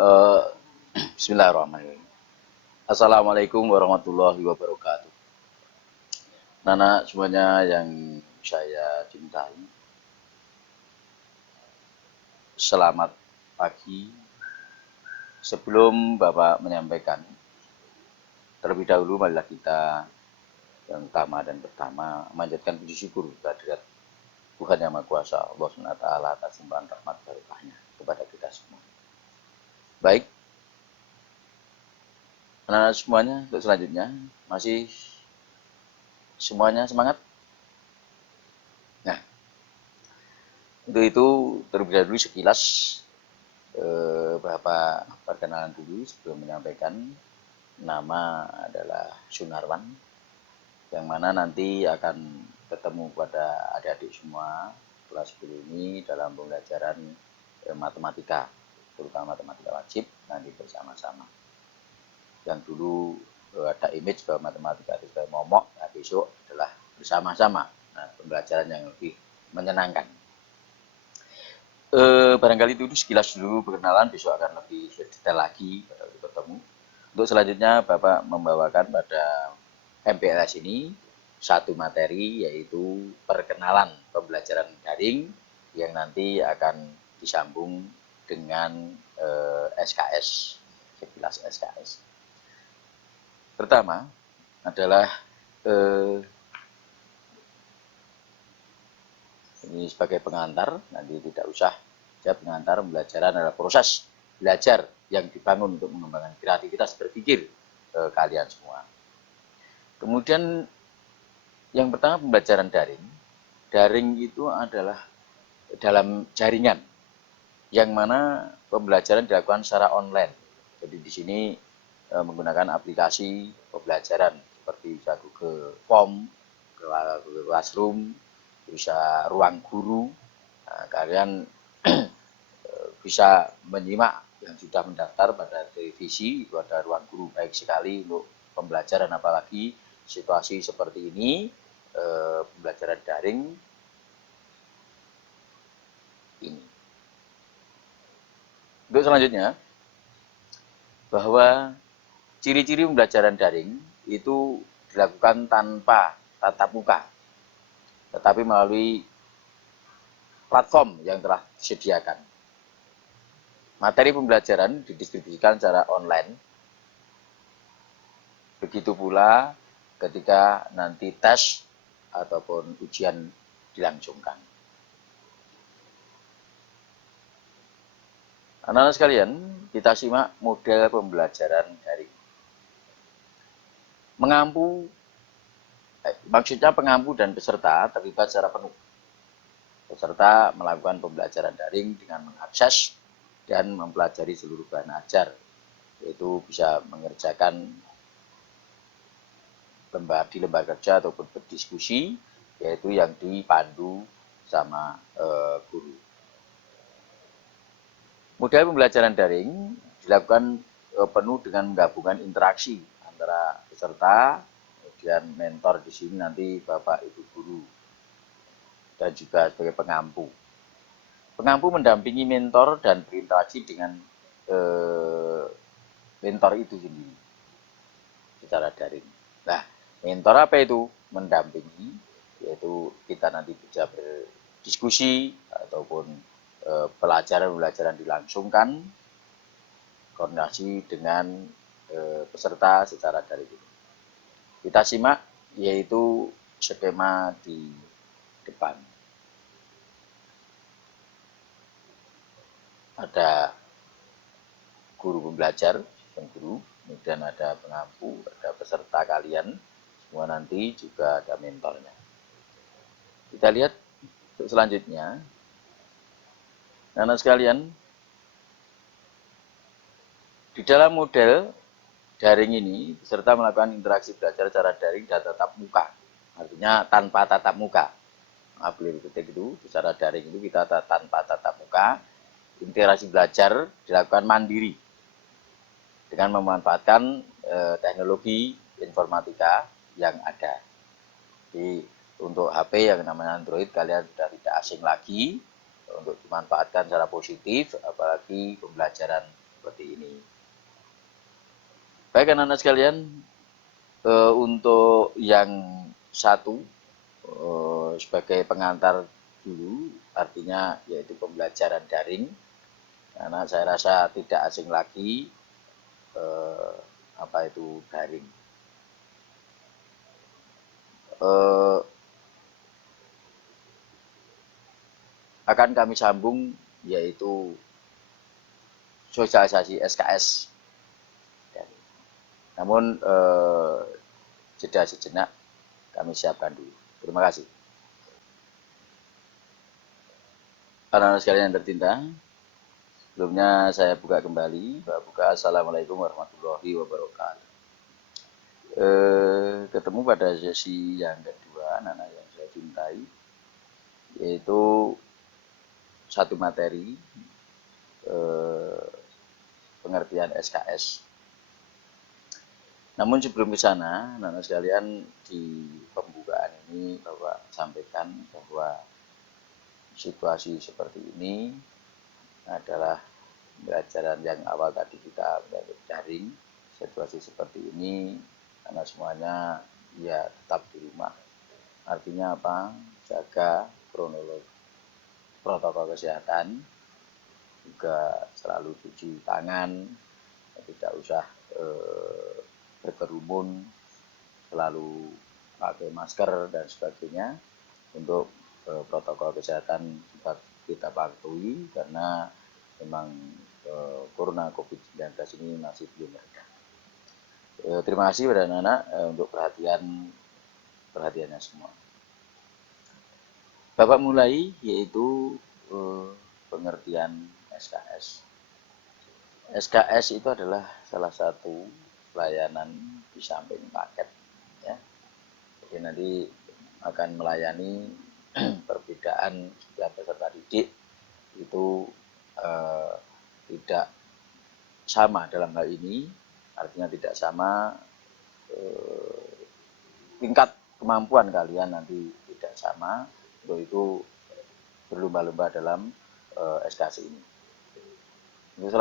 Eh, Bismillahirrahmanirrahim. Assalamualaikum warahmatullahi wabarakatuh. Nana semuanya yang saya cintai, selamat pagi. Sebelum Bapak menyampaikan, terlebih dahulu marilah kita yang utama dan pertama memanjatkan puji syukur kehadirat Tuhan Yang Maha Kuasa Allah SWT atas limpahan rahmat barokahnya kepada kita semua. Baik, anak-anak semuanya, untuk selanjutnya masih semuanya semangat. Nah, untuk itu terlebih dahulu sekilas Bapak perkenalan dulu sebelum menyampaikan. Nama adalah Sunarwan, yang mana nanti akan ketemu pada adik-adik semua kelas 10 ini dalam pembelajaran matematika, terutama matematika wajib nanti bersama-sama. Yang dulu ada image bahwa matematika itu sebagai momok, nah besok adalah bersama-sama. Nah, pembelajaran yang lebih menyenangkan. Barangkali itu sekilas dulu perkenalan, besok akan lebih detail lagi pada waktu bertemu. Untuk selanjutnya Bapak membawakan pada MPLS ini satu materi, yaitu perkenalan pembelajaran daring yang nanti akan disambung dengan SKS, sekilas SKS. Pertama adalah ini sebagai pengantar, nanti tidak usah saya pengantar. Pembelajaran adalah proses belajar yang dibangun untuk mengembangkan kreativitas berpikir kalian semua. Kemudian yang pertama pembelajaran daring. Daring itu adalah dalam jaringan, yang mana pembelajaran dilakukan secara online. Jadi di sini menggunakan aplikasi pembelajaran seperti bisa Google Form, Google Classroom, bisa Ruang Guru. Nah, kalian bisa menyimak yang sudah mendaftar pada televisi, itu ada Ruang Guru, baik sekali untuk pembelajaran, apalagi situasi seperti ini, pembelajaran daring ini. Untuk selanjutnya, bahwa ciri-ciri pembelajaran daring itu dilakukan tanpa tatap muka, tetapi melalui platform yang telah disediakan. Materi pembelajaran didistribusikan secara online. Begitu pula ketika nanti tes ataupun ujian dilangsungkan. Anak-anak sekalian, kita simak model pembelajaran daring. Maksudnya pengampu dan peserta terlibat secara penuh. Peserta melakukan pembelajaran daring dengan mengakses dan mempelajari seluruh bahan ajar, yaitu bisa mengerjakan di lembaga kerja ataupun berdiskusi, yaitu yang dipandu sama guru. Model pembelajaran daring dilakukan penuh dengan menggabungkan interaksi antara peserta, kemudian mentor di sini nanti Bapak Ibu guru, dan juga sebagai pengampu. Pengampu mendampingi mentor dan berinteraksi dengan mentor itu sendiri secara daring. Nah, mentor apa itu? Mendampingi, yaitu kita nanti bisa berdiskusi ataupun pelajaran-pelajaran dilangsungkan, koordinasi dengan peserta secara daring. Kita simak, yaitu skema di depan. Ada guru pembelajar, guru, kemudian ada pengampu, ada peserta kalian, semua nanti juga ada mentornya. Kita lihat untuk selanjutnya, anak sekalian, di dalam model daring ini, peserta melakukan interaksi belajar secara daring dan tatap muka, artinya tanpa tatap muka. Boleh diketik itu, secara daring itu kita tanpa tatap muka. Interaksi belajar dilakukan mandiri dengan memanfaatkan teknologi informatika yang ada. Jadi untuk HP yang namanya Android kalian sudah tidak asing lagi untuk dimanfaatkan secara positif, apalagi pembelajaran seperti ini. Baik anak-anak sekalian, untuk yang satu sebagai pengantar dulu, artinya yaitu pembelajaran daring, karena saya rasa tidak asing lagi apa itu daring. Akan kami sambung yaitu sosialisasi SKS. Namun jeda sejenak kami siapkan dulu. Terima kasih. Anak-anak sekalian yang tercinta, sebelumnya saya buka kembali. Assalamualaikum warahmatullahi wabarakatuh. Ketemu pada sesi yang kedua, anak-anak yang saya cintai, yaitu satu materi pengertian SKS. Namun sebelum ke sana, anak-anak sekalian, di pembukaan ini Bapak sampaikan bahwa situasi seperti ini adalah pembelajaran yang awal tadi kita belajar daring. Situasi seperti ini karena semuanya ya tetap di rumah. Artinya apa? Jaga protokol kesehatan, juga selalu cuci tangan, tidak usah berkerumun, selalu pakai masker dan sebagainya. Untuk protokol kesehatan kita patuhi karena memang corona COVID-19 ini masih belum reda. Terima kasih pada anak-anak untuk perhatiannya semua. Bapak mulai yaitu pengertian SKS. SKS itu adalah salah satu layanan di samping paket, ya. Jadi nanti akan melayani perbedaan setiap peserta didik itu tidak sama dalam hal ini, artinya tidak sama tingkat kemampuan kalian nanti tidak sama, untuk itu berlomba-lomba dalam SKS ini. Untuk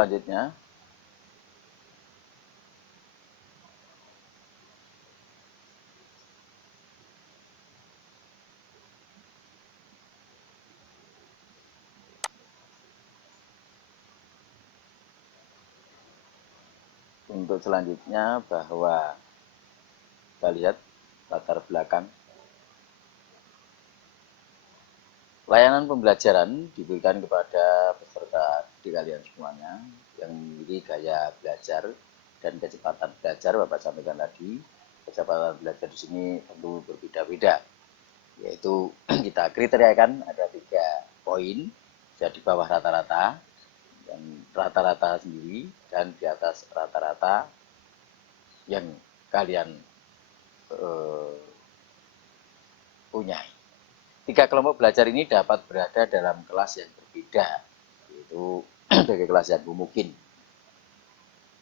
selanjutnya, bahwa kita lihat latar belakang layanan pembelajaran diberikan kepada peserta didik kalian semuanya yang memiliki gaya belajar dan kecepatan belajar. Bapak sampaikan tadi, kecepatan belajar di sini tentu berbeda-beda, yaitu kita kriteriakan ada 3 poin, jadi di bawah rata-rata, dan rata-rata sendiri, dan di atas rata-rata yang kalian punya. 3 kelompok belajar ini dapat berada dalam kelas yang berbeda, yaitu sebagai kelas yang mungkin,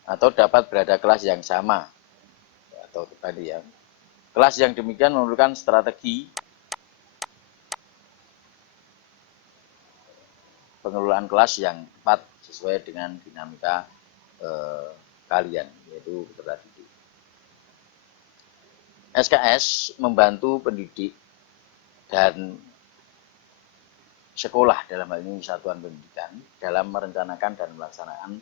atau dapat berada kelas yang sama, atau tadi ya. Kelas yang demikian memerlukan strategi pengelolaan kelas yang tepat sesuai dengan dinamika kalian, yaitu peserta didik. SKS membantu pendidik dan sekolah, dalam hal ini satuan pendidikan, dalam merencanakan dan melaksanakan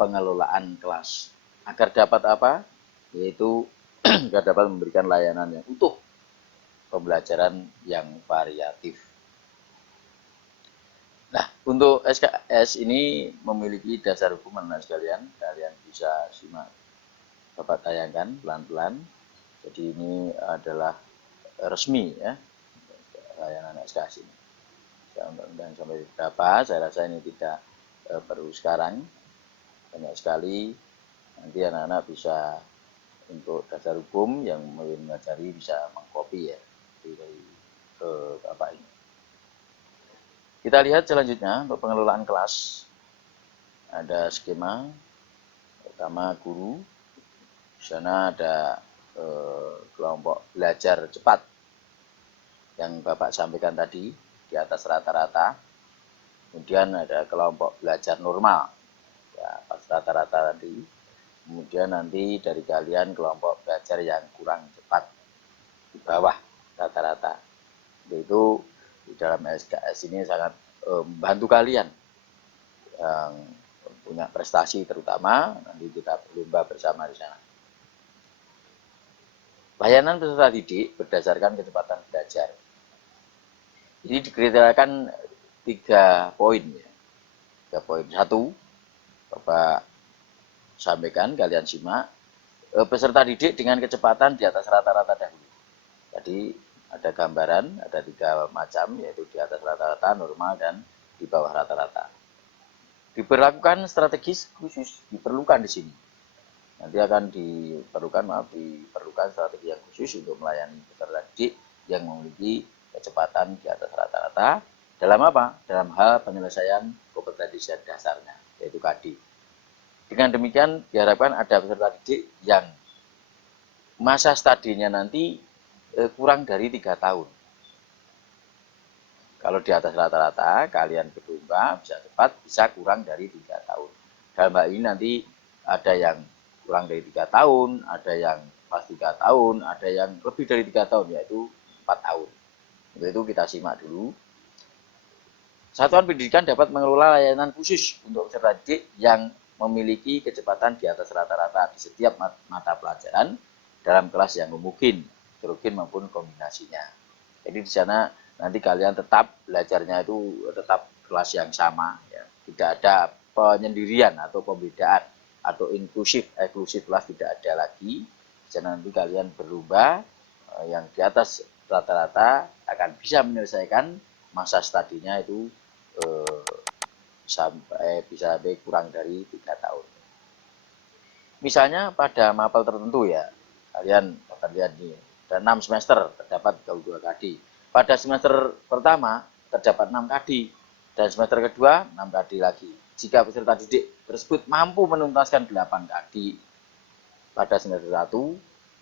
pengelolaan kelas agar dapat apa? Yaitu agar dapat memberikan layanan yang utuh, pembelajaran yang variatif. Nah, untuk SKS ini memiliki dasar hukum, anak sekalian. Kalian bisa simak, Bapak tayangkan pelan-pelan. Jadi ini adalah resmi, ya, layanan SKS ini. Undang-undang sampai berapa, saya rasa ini tidak perlu sekarang. Banyak sekali, nanti anak-anak bisa untuk dasar hukum yang mengajari bisa mengcopy, ya, dari Bapak ini. Kita lihat selanjutnya untuk pengelolaan kelas. Ada skema pertama guru. Di sana ada kelompok belajar cepat yang Bapak sampaikan tadi di atas rata-rata. Kemudian ada kelompok belajar normal ya pas rata-rata tadi. Kemudian nanti dari kalian kelompok belajar yang kurang cepat di bawah rata-rata, yaitu di dalam SKS ini sangat membantu kalian yang punya prestasi, terutama nanti kita berlomba bersama di sana. Layanan peserta didik berdasarkan kecepatan belajar. Ini dikriteриakan 3 poin ya. 3 poin. 1, Bapak sampaikan, kalian simak. Peserta didik dengan kecepatan di atas rata-rata dahulu. Jadi ada gambaran, ada 3 macam, yaitu di atas rata-rata, normal, dan di bawah rata-rata. Diberlakukan strategis khusus, diperlukan di sini. Nanti akan diperlukan strategi yang khusus untuk melayani peserta didik yang memiliki kecepatan di atas rata-rata. Dalam apa? Dalam hal penyelesaian kompetensi dasarnya, yaitu KD. Dengan demikian diharapkan ada peserta didik yang masa studinya nanti kurang dari 3 tahun. Kalau di atas rata-rata, kalian berlomba bisa cepat, bisa kurang dari 3 tahun. Dalam hal ini nanti ada yang kurang dari 3 tahun, ada yang pas 3 tahun, ada yang lebih dari 3 tahun, yaitu 4 tahun. Untuk itu kita simak dulu. Satuan pendidikan dapat mengelola layanan khusus untuk peserta didik yang memiliki kecepatan di atas rata-rata di setiap mata pelajaran dalam kelas yang memungkinkan, heterogen maupun kombinasinya. Jadi di sana nanti kalian tetap belajarnya itu tetap kelas yang sama, ya. Tidak ada penyendirian atau pembedaan atau eksklusif kelas tidak ada lagi. Di sana nanti kalian berlomba yang di atas rata-rata akan bisa menyelesaikan masa studinya itu sampai kurang dari 3 tahun. Misalnya pada mapel tertentu ya, kalian akan lihat nih, ada 6 semester terdapat 2 KD. Pada semester pertama terdapat 6 KD, dan semester kedua 6 KD lagi. Jika peserta didik tersebut mampu menuntaskan 8 KD pada semester 1,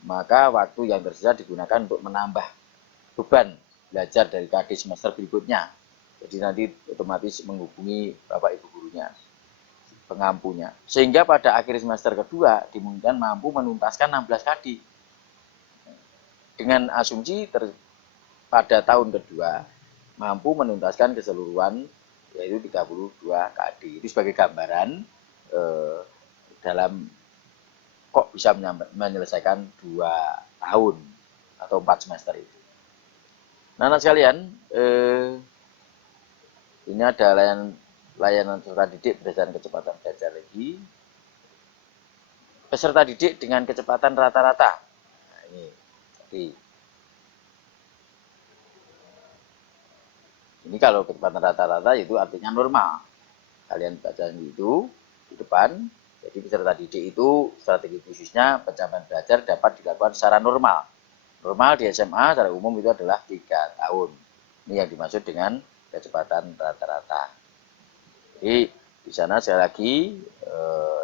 maka waktu yang tersisa digunakan untuk menambah beban belajar dari KD semester berikutnya. Jadi nanti otomatis menghubungi Bapak Ibu gurunya, pengampunya. Sehingga pada akhir semester kedua dimungkinkan mampu menuntaskan 16 KD. Dengan asumsi pada tahun kedua mampu menuntaskan keseluruhan yaitu 32 KD. Itu sebagai gambaran dalam kok bisa menyelesaikan 2 tahun atau 4 semester itu. Nah, anak sekalian, ini ada layanan peserta didik berdasarkan kecepatan belajar lagi. Peserta didik dengan kecepatan rata-rata. Nah, ini kalau kecepatan rata-rata itu artinya normal. Kalian baca itu di depan. Jadi peserta didik itu strategi khususnya pencapaian belajar dapat dilakukan secara normal. Normal di SMA secara umum itu adalah 3 tahun. Ini yang dimaksud dengan kecepatan rata-rata. Jadi di sana sekali lagi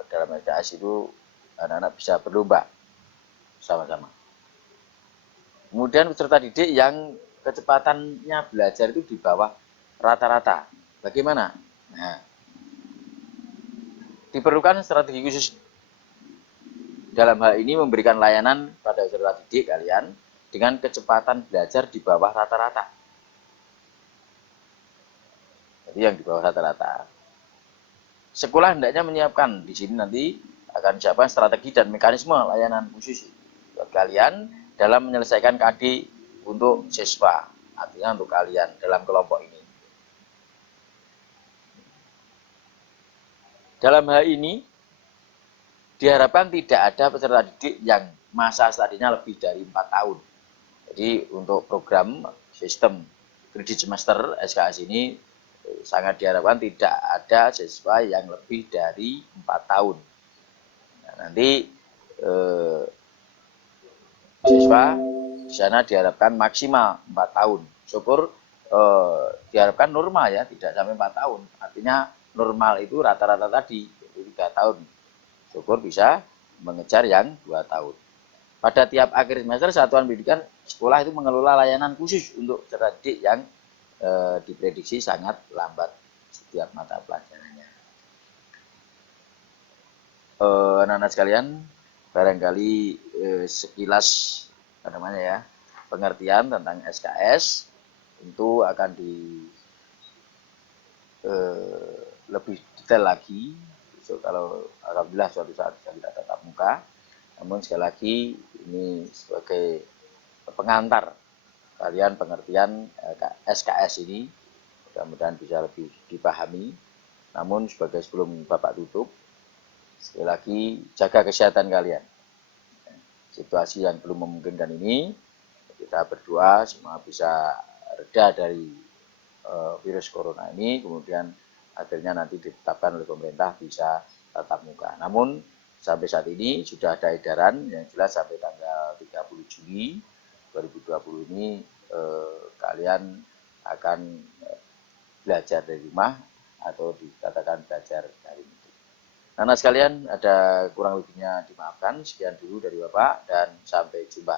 dalam SKS itu anak-anak bisa berlomba sama-sama. Kemudian peserta didik yang kecepatannya belajar itu di bawah rata-rata. Bagaimana? Nah, diperlukan strategi khusus dalam hal ini memberikan layanan pada peserta didik kalian dengan kecepatan belajar di bawah rata-rata. Jadi yang di bawah rata-rata. Sekolah hendaknya menyiapkan di sini nanti akan siapkan strategi dan mekanisme layanan khusus buat kalian dalam menyelesaikan KD untuk siswa, artinya untuk kalian dalam kelompok ini. Dalam hal ini diharapkan tidak ada peserta didik yang masa studinya lebih dari 4 tahun. Jadi untuk program sistem kredit semester SKS ini sangat diharapkan tidak ada siswa yang lebih dari 4 tahun. Nah, nanti siswa di sana diharapkan maksimal 4 tahun. Syukur diharapkan normal ya, tidak sampai 4 tahun. Artinya normal itu rata-rata tadi, yaitu 3 tahun. Syukur bisa mengejar yang 2 tahun. Pada tiap akhir semester, satuan pendidikan sekolah itu mengelola layanan khusus untuk peserta didik yang diprediksi sangat lambat setiap mata pelajarannya. anak-anak sekalian, barangkali sekilas pengertian tentang SKS tentu akan lebih detail lagi. So, kalau alhamdulillah suatu saat bisa kita tatap muka. Namun sekali lagi ini sebagai pengantar kalian pengertian SKS ini, mudah-mudahan bisa lebih dipahami. Namun sebelum Bapak tutup, sekali lagi jaga kesehatan kalian. Situasi yang belum memungkinkan ini, kita berdoa semua bisa reda dari virus corona ini, kemudian akhirnya nanti ditetapkan oleh pemerintah bisa tatap muka. Namun sampai saat ini sudah ada edaran yang jelas sampai tanggal 30 Juli 2020 ini kalian akan belajar dari rumah atau dikatakan belajar dari rumah. Anak sekalian, ada kurang lebihnya dimaafkan. Sekian dulu dari Bapak dan sampai jumpa.